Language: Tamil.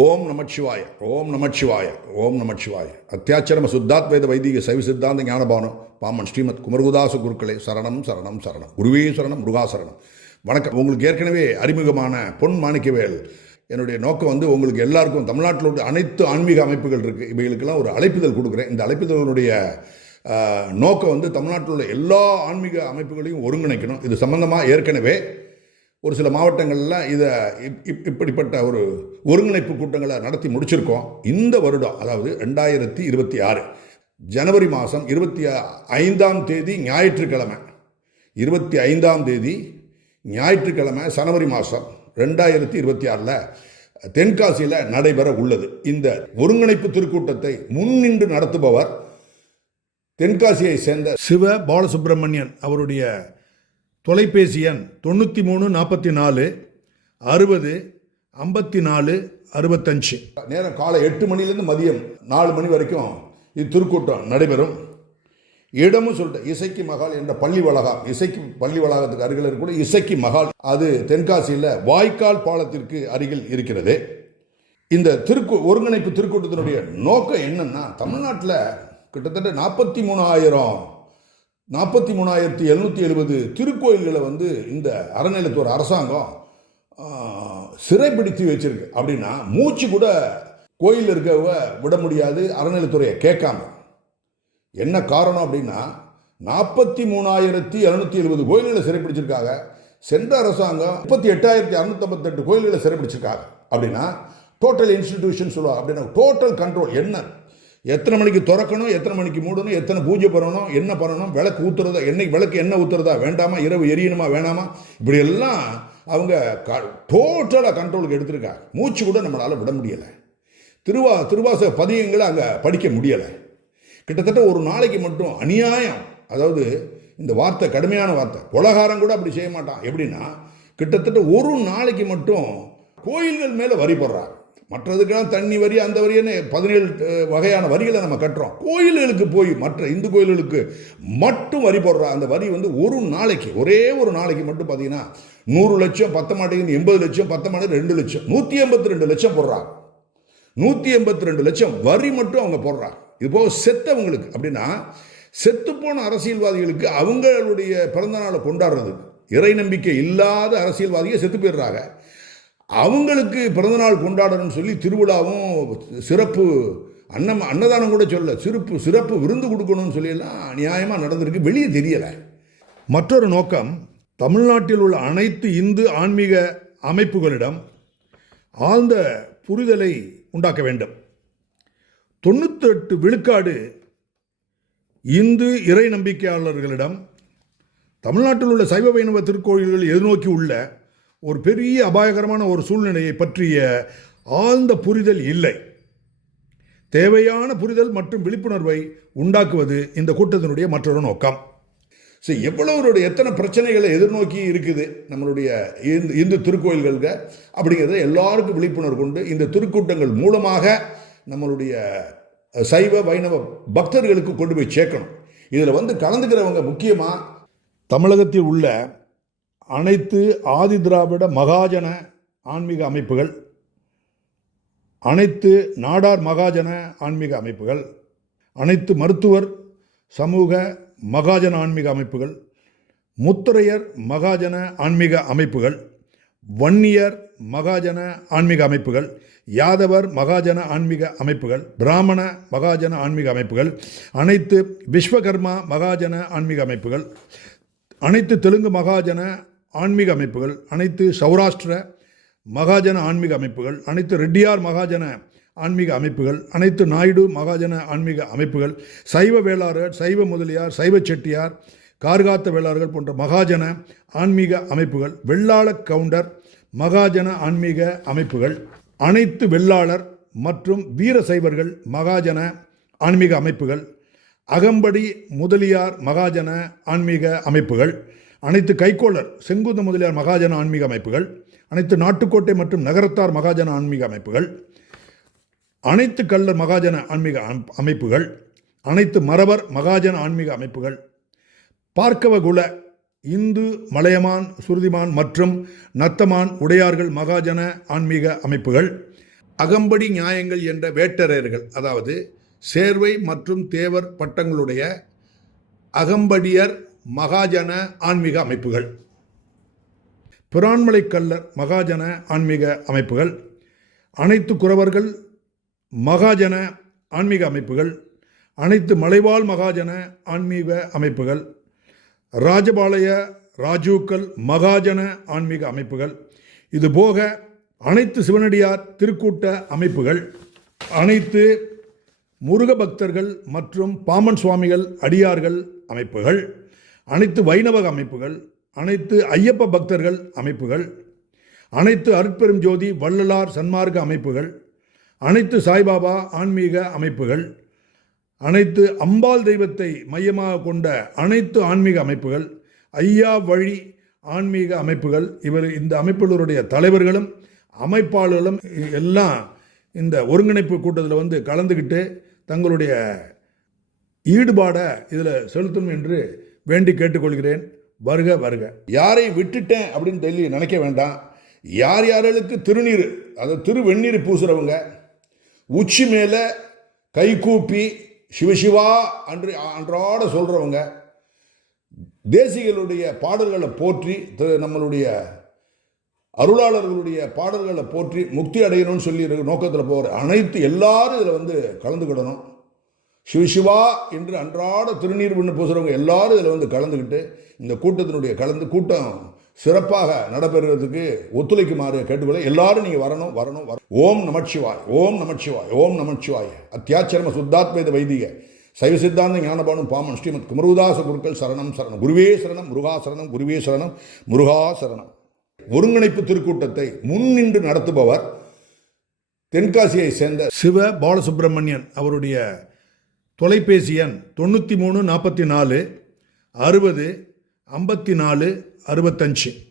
ஓம் நமச்சிவாய ஓம் நமச்சிவாய ஓம் நமச்சிவாய அத்தியாச்சரம சுத்தாத்வைத வைதிக சைவ சித்தாந்த ஞானபானம் பாமன் ஸ்ரீமத் குமரகுதாச குருக்களே சரணம் சரணம் சரணம் குருவே சரணம் முருகா சரணம். வணக்கம். உங்களுக்கு ஏற்கனவே அறிமுகமான பொன் மாணிக்கவேல். என்னுடைய நோக்கம் உங்களுக்கு எல்லாருக்கும் தமிழ்நாட்டில் உள்ள அனைத்து ஆன்மீக அமைப்புகள் இருக்குது, இவைகளுக்கெல்லாம் ஒரு அழைப்புதல் கொடுக்குறேன். இந்த அழைப்புதலுடைய நோக்கம் தமிழ்நாட்டில் உள்ள எல்லா ஆன்மீக அமைப்புகளையும் ஒருங்கிணைக்கணும். இது சம்பந்தமாக ஏற்கனவே ஒரு சில மாவட்டங்களில் இதை இப்படிப்பட்ட ஒரு ஒருங்கிணைப்பு கூட்டங்களை நடத்தி முடிச்சிருக்கோம். இந்த வருடம், அதாவது 2026 ஜனவரி மாதம் 25ஆம் தேதி ஞாயிற்றுக்கிழமை, 25ஆம் தேதி ஞாயிற்றுக்கிழமை ஜனவரி மாதம் 2026 தென்காசியில் நடைபெற உள்ளது. இந்த ஒருங்கிணைப்பு திருக்கூட்டத்தை முன்னின்று நடத்துபவர் தென்காசியை சேர்ந்த சிவ பாலசுப்ரமணியன். அவருடைய தொலைபேசி எண் 93 44 60 54 65. நேரம் காலை 8 மணிலேருந்து மதியம் 4 மணி வரைக்கும் இது திருக்கூட்டம் நடைபெறும். இடமும் சொல்லிட்டு இசைக்கு மகால் என்ற பள்ளி வளாகம், இசைக்கு பள்ளி வளாகத்துக்கு அருகில் இருக்கக்கூடிய இசைக்கு மகால், அது தென்காசியில் வாய்க்கால் பாலத்திற்கு அருகில் இருக்கிறது. இந்த ஒருங்கிணைப்பு திருக்கூட்டத்தினுடைய நோக்கம் என்னன்னா, தமிழ்நாட்டில் கிட்டத்தட்ட 43,770 திருக்கோயில்களை இந்த அறநிலையத்துறை அரசாங்கம் சிறைப்பிடித்து வச்சிருக்கு. அப்படின்னா மூச்சு கூட கோயில் இருக்கவ விட முடியாது அறநிலையத்துறையை கேட்காம. என்ன காரணம் அப்படின்னா, 43,770 கோயில்களை சிறைப்பிடிச்சிருக்காங்க. சென்ற அரசாங்கம் 38,658 கோயில்களை சிறைப்பிடிச்சிருக்காங்க. அப்படின்னா டோட்டல் இன்ஸ்டிடியூஷன் சொல்லுவாங்க. அப்படின்னா டோட்டல் கண்ட்ரோல் என்ன, எத்தனை மணிக்கு திறக்கணும், எத்தனை மணிக்கு மூடணும், எத்தனை பூஜை பண்ணணும், என்ன பண்ணணும், விளக்கு ஊற்றுறதா, என்னைக்கு விளக்கு என்ன ஊற்றுறதா வேண்டாமா, இரவு எரியணுமா வேணாமா, இப்படியெல்லாம் அவங்க டோட்டலாக கண்ட்ரோலுக்கு எடுத்திருக்காங்க. மூச்சு கூட நம்மளால் விட முடியலை. திருவாசக பதியங்களை அங்கே படிக்க முடியலை. கிட்டத்தட்ட ஒரு நாளைக்கு மட்டும் அநியாயம், அதாவது இந்த வார்த்தை கடுமையான வார்த்தை, கொலகாரம் கூட அப்படி செய்ய மாட்டான். எப்படின்னா கிட்டத்தட்ட ஒரு நாளைக்கு மட்டும் கோயில்கள் மேலே வரி போடுறாங்க. மற்றதுக்கெல்லாம் தண்ணி வரி, அந்த வரின்னு 17 வகையான வரிகளை நம்ம கட்டுறோம். கோயில்களுக்கு போய் மற்ற இந்து கோயில்களுக்கு மட்டும் வரி போடுறோம். அந்த வரி ஒரு நாளைக்கு, ஒரே ஒரு நாளைக்கு மட்டும் பார்த்தீங்கன்னா 100 லட்சம், 10 மாட்டேங்குது 80 லட்சம், 10 மாட்டேங்குது 2 லட்சம், 182 லட்சம் போடுறாங்க. 182 லட்சம் வரி மட்டும் அவங்க போடுறாங்க. இது போக செத்தவங்களுக்கு, அப்படின்னா செத்துப்போன அரசியல்வாதிகளுக்கு அவங்களுடைய பிறந்த நாளை கொண்டாடுறதுக்கு இறை நம்பிக்கை இல்லாத அரசியல்வாதிகள் செத்து போயிடுறாங்க. அவங்களுக்கு பிறந்தநாள் கொண்டாடணும்னு சொல்லி திருவிழாவும் சிறப்பு அன்னதானம் கூட சொல்ல, சிறப்பு விருந்து கொடுக்கணும்னு சொல்லியெல்லாம் நியாயமாக நடந்திருக்கு. வெளியே தெரியலை. மற்றொரு நோக்கம், தமிழ்நாட்டில் உள்ள அனைத்து இந்து ஆன்மீக அமைப்புகளிடம் ஆழ்ந்த புரிதலை உண்டாக்க வேண்டும். 98 விழுக்காடு இந்து இறை நம்பிக்கையாளர்களிடம் தமிழ்நாட்டில் உள்ள சைவ வைணவ திருக்கோயில்கள் எதிர்நோக்கி உள்ள ஒரு பெரிய அபாயகரமான ஒரு சூழ்நிலையை பற்றிய ஆழ்ந்த புரிதல் இல்லை. தேவையான புரிதல் மற்றும் விழிப்புணர்வை உண்டாக்குவது இந்த கூட்டத்தினுடைய மற்றொரு நோக்கம். சரி, எவ்வளவு எத்தனை பிரச்சனைகளை எதிர்நோக்கி இருக்குது நம்மளுடைய இந்து திருக்கோயில்களுக்கு அப்படிங்கிறத எல்லாருக்கும் விழிப்புணர்வு கொண்டு இந்த திருக்கூட்டங்கள் மூலமாக நம்மளுடைய சைவ வைணவ பக்தர்களுக்கு கொண்டு போய் சேர்க்கணும். இதில் கலந்துக்கிறவங்க முக்கியமாக தமிழகத்தில் உள்ள அனைத்து ஆதி திராவிட மகாஜன ஆன்மீக அமைப்புகள், அனைத்து நாடார் மகாஜன ஆன்மீக அமைப்புகள், அனைத்து மருத்துவர் சமூக மகாஜன ஆன்மீக அமைப்புகள், முத்திரையர் மகாஜன ஆன்மீக அமைப்புகள், வன்னியர் மகாஜன ஆன்மீக அமைப்புகள், யாதவர் மகாஜன ஆன்மீக அமைப்புகள், பிராமண மகாஜன ஆன்மீக அமைப்புகள், அனைத்து விஸ்வகர்மா மகாஜன ஆன்மீக அமைப்புகள், அனைத்து தெலுங்கு மகாஜன ஆன்மீக அமைப்புகள், அனைத்து சௌராஷ்டிர மகாஜன ஆன்மீக அமைப்புகள், அனைத்து ரெட்டியார் மகாஜன ஆன்மீக அமைப்புகள், அனைத்து நாயுடு மகாஜன ஆன்மீக அமைப்புகள், சைவ வேளாளர், சைவ முதலியார், சைவ செட்டியார், கார்காத்த வேளாளர்கள் போன்ற மகாஜன ஆன்மீக அமைப்புகள், வெள்ளாள கவுண்டர் மகாஜன ஆன்மீக அமைப்புகள், அனைத்து வெள்ளாளர் மற்றும் வீர சைவர்கள் மகாஜன ஆன்மீக அமைப்புகள், அகம்படி முதலியார் மகாஜன ஆன்மீக அமைப்புகள், அனைத்து கைக்கோளர் செங்குந்த முதலியார் மகாஜன ஆன்மீக அமைப்புகள், அனைத்து நாட்டுக்கோட்டை மற்றும் நகரத்தார் மகாஜன ஆன்மீக அமைப்புகள், அனைத்து கள்ளர் மகாஜன ஆன்மீக அமைப்புகள், அனைத்து மறவர் மகாஜன ஆன்மீக அமைப்புகள், பார்க்கவகுல இந்து மலையமான் சுருதிமான் மற்றும் நத்தமான் உடையார்கள் மகாஜன ஆன்மீக அமைப்புகள், அகம்படி நியாயங்கள் என்ற வேட்டரையர்கள், அதாவது சேர்வை மற்றும் தேவர் பட்டங்களுடைய அகம்படியர் மகாஜன ஆன்மீக அமைப்புகள், பிரான்மலை கள்ளர் மகாஜன ஆன்மீக அமைப்புகள், அனைத்து குறவர்கள் மகாஜன ஆன்மீக அமைப்புகள், அனைத்து மலைவாழ் மகாஜன ஆன்மீக அமைப்புகள், ராஜபாளைய ராஜூக்கள் மகாஜன ஆன்மீக அமைப்புகள், இதுபோக அனைத்து சிவனடியார் திருக்கூட்ட அமைப்புகள், அனைத்து முருக பக்தர்கள் மற்றும் பாமன் சுவாமிகள் அடியார்கள் அமைப்புகள், அனைத்து வைணவ அமைப்புகள், அனைத்து ஐயப்ப பக்தர்கள் அமைப்புகள், அனைத்து அருட்பெரும் ஜோதி வள்ளலார் சன்மார்க்க அமைப்புகள், அனைத்து சாய்பாபா ஆன்மீக அமைப்புகள், அனைத்து அம்பாள் தெய்வத்தை மையமாக கொண்ட அனைத்து ஆன்மீக அமைப்புகள், ஐயா வழி ஆன்மீக அமைப்புகள், இந்த அமைப்புகளுடைய தலைவர்களும் அமைப்பாளர்களும் எல்லாம் இந்த ஒருங்கிணைப்பு கூட்டத்தில் கலந்துக்கிட்டு தங்களுடைய ஈடுபாடை இதில் செலுத்தணும் என்று வேண்டி கேட்டுக்கொள்கிறேன். வருக வருக. யாரை விட்டுட்டேன் அப்படின்னு டெல்லி நினைக்க வேண்டாம். யார் யார்களுக்கு திருநீர், அதாவது திருவெந்நீர் பூசுறவங்க, உச்சி மேலே கைகூப்பி சிவசிவா அன்றாட சொல்கிறவங்க, தேசிகளுடைய பாடல்களை போற்றி, நம்மளுடைய அருளாளர்களுடைய பாடல்களை போற்றி முக்தி அடையணும்னு சொல்லி நோக்கத்தில் போகிற அனைத்து எல்லாரும் இதில் கலந்துக்கிடணும். சிவசிவா என்று அன்றாட திருநீர் பண்ணு பூசுகிறவங்க எல்லாரும் இதில் கலந்துக்கிட்டு இந்த கூட்டத்தினுடைய கூட்டம் சிறப்பாக நடைபெறுவதற்கு ஒத்துழைக்குமாறு கேட்டுக்கொள்ள எல்லாரும் நீங்கள் வரணும் வரணும் வரணும். ஓம் நமச்சிவாய், ஓம் நமச்சிவாய், ஓம் நமச்சிவாய். அத்தியாச்சரம சுத்தாத்வைத வைதிக சைவ சித்தாந்த ஞானபானும் பாமன் ஸ்ரீமத் குமரதாச குருக்கள் சரணம் சரணம். குருவே சரணம், முருகா சரணம், குருவே சரணம், முருகா சரணம். ஒருங்கிணைப்பு திருக்கூட்டத்தை முன்னின்று நடத்துபவர் தென்காசியை சேர்ந்த சிவ பாலசுப்ரமணியன். அவருடைய தொலைபேசி எண் 93 44 60 54 65.